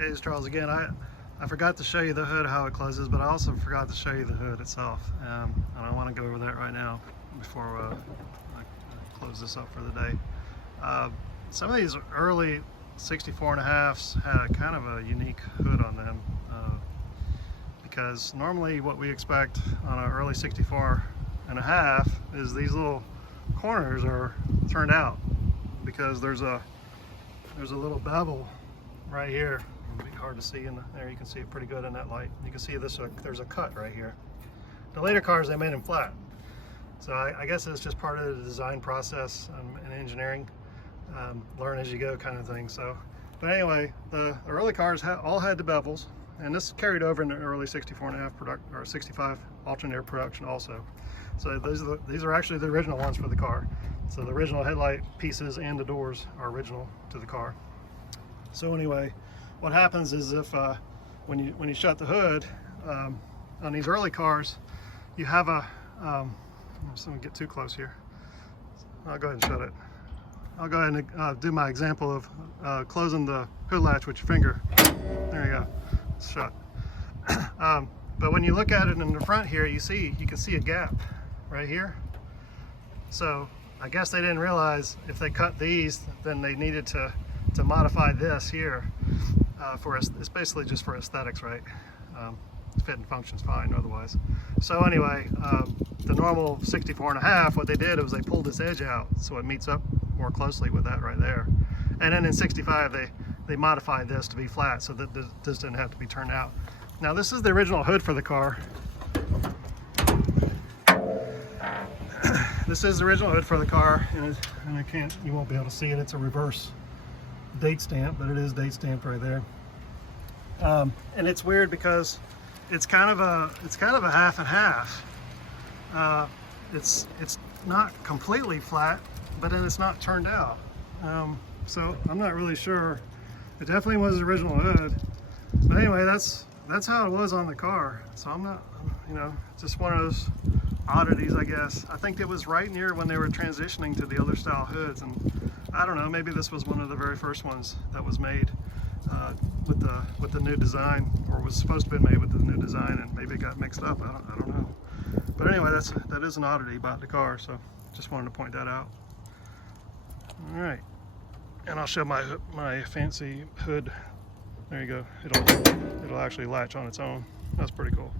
Hey, it's Charles again. I forgot to show you the hood, how it closes, but I also forgot to show you the hood itself. And I want to go over that right now before I close this up for the day. Some of these early 64.5s had kind of a unique hood on them because normally what we expect on an early 64.5 is these little corners are turned out because there's a little bevel right here. It'll be hard to see in there. You can see it pretty good in that light. You can see this. There's a cut right here. The later cars, they made them flat. So I guess it's just part of the design process in engineering. Learn as you go kind of thing. So, but anyway, the early cars all had the bevels, and this carried over in the early 64.5 or 65 alternator production also. So these are actually the original ones for the car. So the original headlight pieces and the doors are original to the car. So anyway, what happens is if when you shut the hood on these early cars, you have a I'm just gonna get too close here. I'll go ahead and shut it. I'll go ahead and do my example of closing the hood latch with your finger. There you go, it's shut. But when you look at it in the front here, you can see a gap right here. So I guess they didn't realize if they cut these, then they needed to modify this here it's basically just for aesthetics, right? Fit and functions fine otherwise. So anyway, the normal 64.5, what they did was they pulled this edge out so it meets up more closely with that right there. And then in 65, they modified this to be flat so that this didn't have to be turned out. Now this is the original hood for the car. This is the original hood for the car, and you won't be able to see it. It's a reverse date stamp, but it is date stamped right there. And it's weird because it's kind of a half and half. It's not completely flat, but then it's not turned out. So I'm not really sure. It definitely was the original hood, but anyway, that's how it was on the car. So I'm not, just one of those oddities, I guess. I think it was right near when they were transitioning to the other style hoods, and I don't know, maybe this was one of the very first ones that was made with the new design, or was supposed to be made with the new design, and maybe it got mixed up. I don't know. But anyway, that is an oddity about the car, so just wanted to point that out. All right, and I'll show my fancy hood. There you go. It'll actually latch on its own. That's pretty cool.